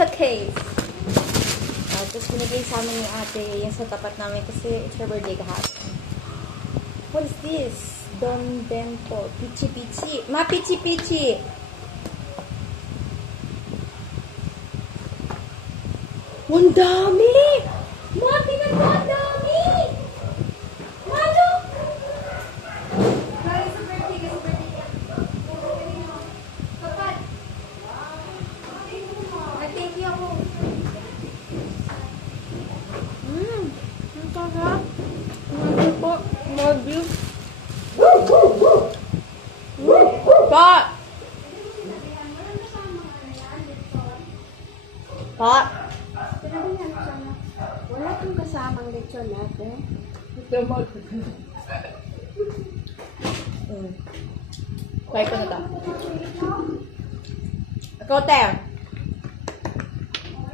cookies. Tapos binigay sa amin ni ate yung sa tapat namin kasi it's her birthday kahapon. What is this? Don Dempo. Pichi Pichi. Ma Pichi Pichi. Ang dami! Ma, tingnan mo, ang dami! Ma, look! Guys, sa birthday ka, sa birthday ka. Kapat. Thank you ako. Ang sarap. Love po. Love you. Pat! Pat! Wala kang kasamang lechon natin. Try ko na ito. Ikaw, Ter.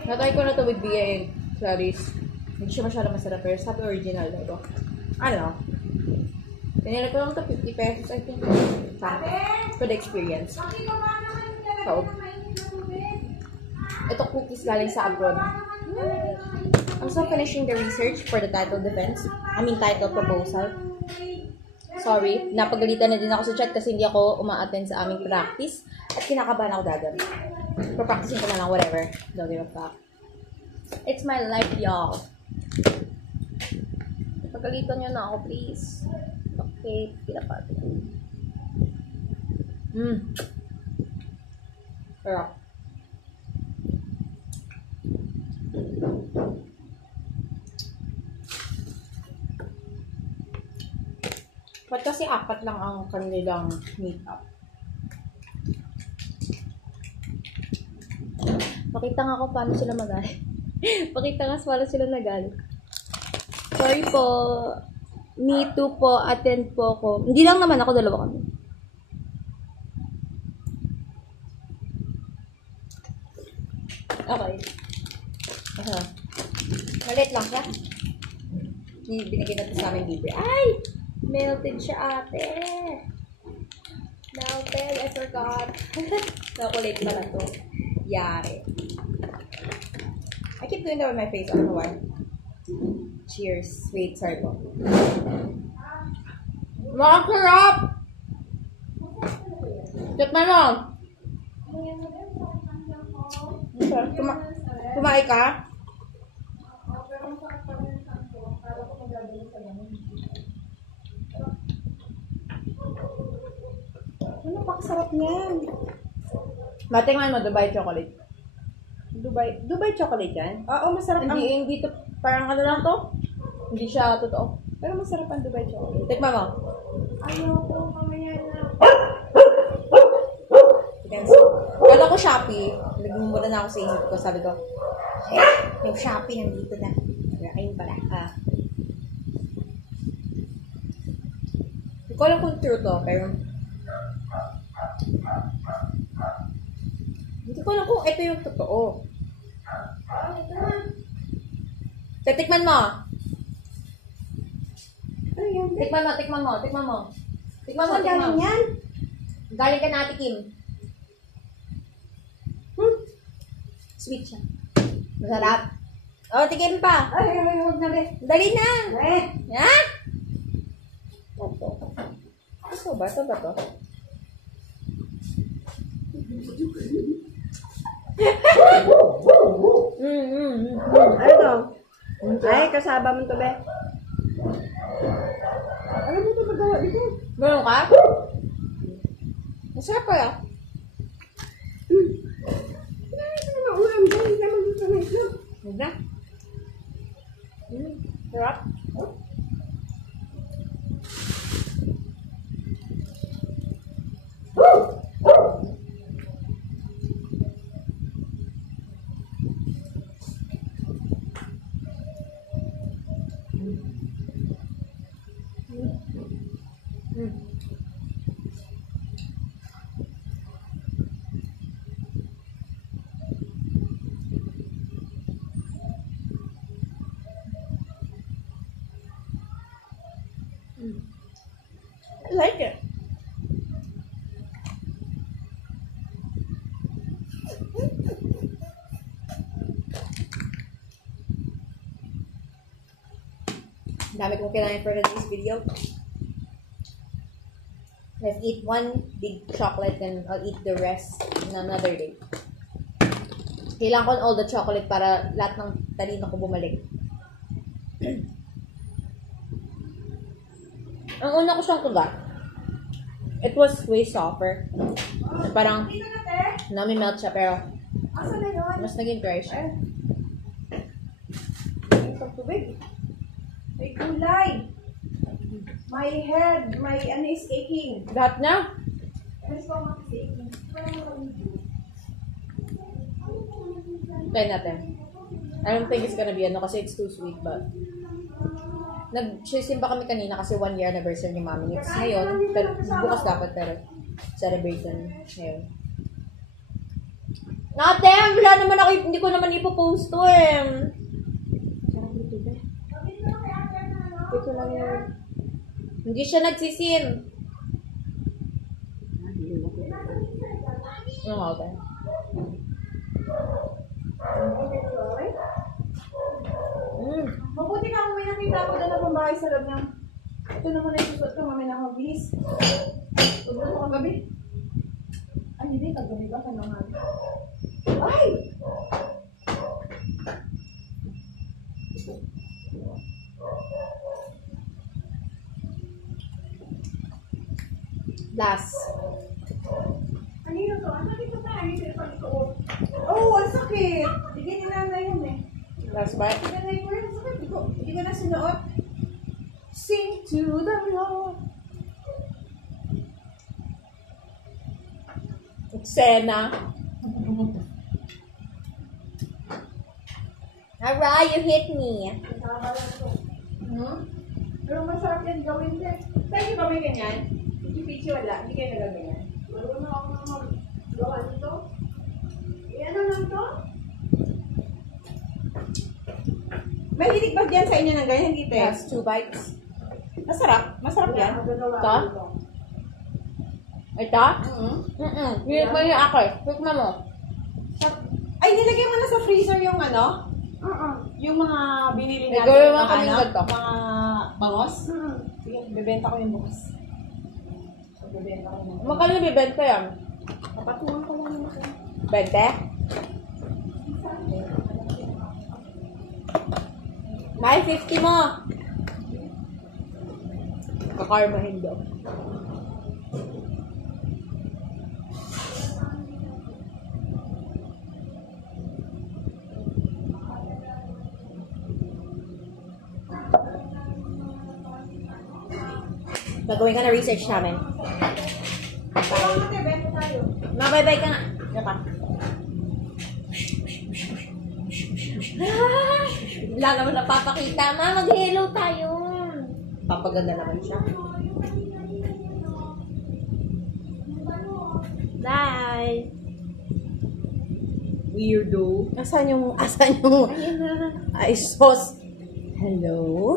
Natry ko na ito with BA Clarice. Hindi siya masyadong masarap pero sabi original na ito. Ano? Pinila ko lang ito 50 pesos I think. For the experience. So, ito cookies galing sa abroad. I'm still finishing the research for the title defense. Title proposal. Sorry, napagalitan na din ako sa chat kasi hindi ako uma-attend sa aming practice at kinakabahan ako dagan. Papracticing ko na lang, whatever. Don't give a fuck. It's my life, y'all. Pagalitan nyo na ako, please. Okay, pinapat. Sarap. Ba't kasi 4 lang ang kanilang meet-up? Pakita nga ako paano sila magalit. Pakita nga paano sila nagalit. Sorry po. Me too po. Attend po ako. Hindi lang naman ako, dalawa kami. Okay. Malit lang siya. Binigyan natin sa amin libre. Ay! Melted siya, ate. Melted. I forgot. Chocolate pala to. Yari. I keep doing that with my face. I don't know why. Cheers. Wait, sorry po. Makakirap! Tikman mo. Kumain ka? Ano pa kasarap niyan? Matingnan mo, Dubai chocolate. Dubai chocolate yan? Oo, masarap. Hindi to, parang ano lang to? Hindi siya totoo. Pero masarap ang Dubai chocolate. Tikman mo. Ayoko, mamaya na. Kala ko Shopee. Nagmumura na ako sa isip ko. Sabi ko, yung Shopee nandito na. Ayun pala. Hindi ko alam kung true to, pero hindi ko alam kung ito yung totoo. Tikman mo. Ano yan? Tikman mo. Saan galing yan? Galing ka na Ate Kim. Sweet siya. Masarap. Tikim pa. Ay, huwag na be. Dali na. Ha? Ito ba? Ito ba to? Ano to? Ay, kasaba mo to be. Ano mo ito magawa dito? Meron ka? Masarap kaya? Ulam dyan, hindi naman dito na ito. Huwag na. Sarap. Dami kong kailangan for today's video. Let's eat one big chocolate and I'll eat the rest in another day. Kailangan ko all the chocolate para lahat ng talino ko bumalik. Ang una ko siyang kuga, it was way softer. Parang, nami-melt siya pero Asa na yun? mas naging dry siya. Isang tubig. May kulay. My head, my ano is aching. Lahat na? Ano is aching? Try natin. I don't think it's gonna be ano kasi it's too sweet but nag-simba kami kanina kasi 1 year anniversary ni Mami. It's ngayon, pero bukas dapat pero celebration ngayon. Ate, wala naman ako, hindi ko naman ipopost to eh. Sarap nito ba? Ito lang yun. Hindi siya nagsisim. Ano nga ba? Mabuti ka may nakita ako na ng bahay sa loob niya. Ito naman na isusot ko, mamaya na akong bilis. Huwag mo kagabi. Ay, hindi, kagabi ba? Kanangan. Ay! Last. Ano yun to? Ano dito pa? Ano dito pa? Oh, ang sakit! Bigyan ni nanay yun eh. Last bite. Nanay ko yun, sakit. Hindi ko na sinuot. Sing to the Lord. Sena. Ara, you hit me. Pero masarap yan gawin din. Tayo ba may ganyan? Pichi wala. Hindi kayo nagaganyan. Marunong ako na magawa nito. Ano lang to? May hilig ba dyan sa inyo ng ganyan? Hindi te? Last 2 bites. Masarap. Masarap yan. Ito? Ito? Hilig mo yung ako eh. Hikma mo. Ay, nilagay mo na sa freezer yung ano? Yung mga binili natin. Gawin mo mga kaming ano? ganito. Mga bangos? Sige, bebenta ko yung bukas. Bebenta ko yung Magkano bibenta yan? Kapatuhan ko lang yung 20? May 50 mo. Kakarmahin daw. Gagawin ka na research namin. benta tayo. Mabay-bye ka nga. Diba? Wala naman napapakita. Ma, mag-hello tayo. Papaganda naman siya. Bye! Weirdo. Asan yung ice sauce? Hello?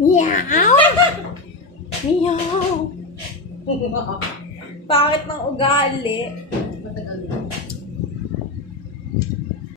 Meow! Meow! Pangit ng ugali.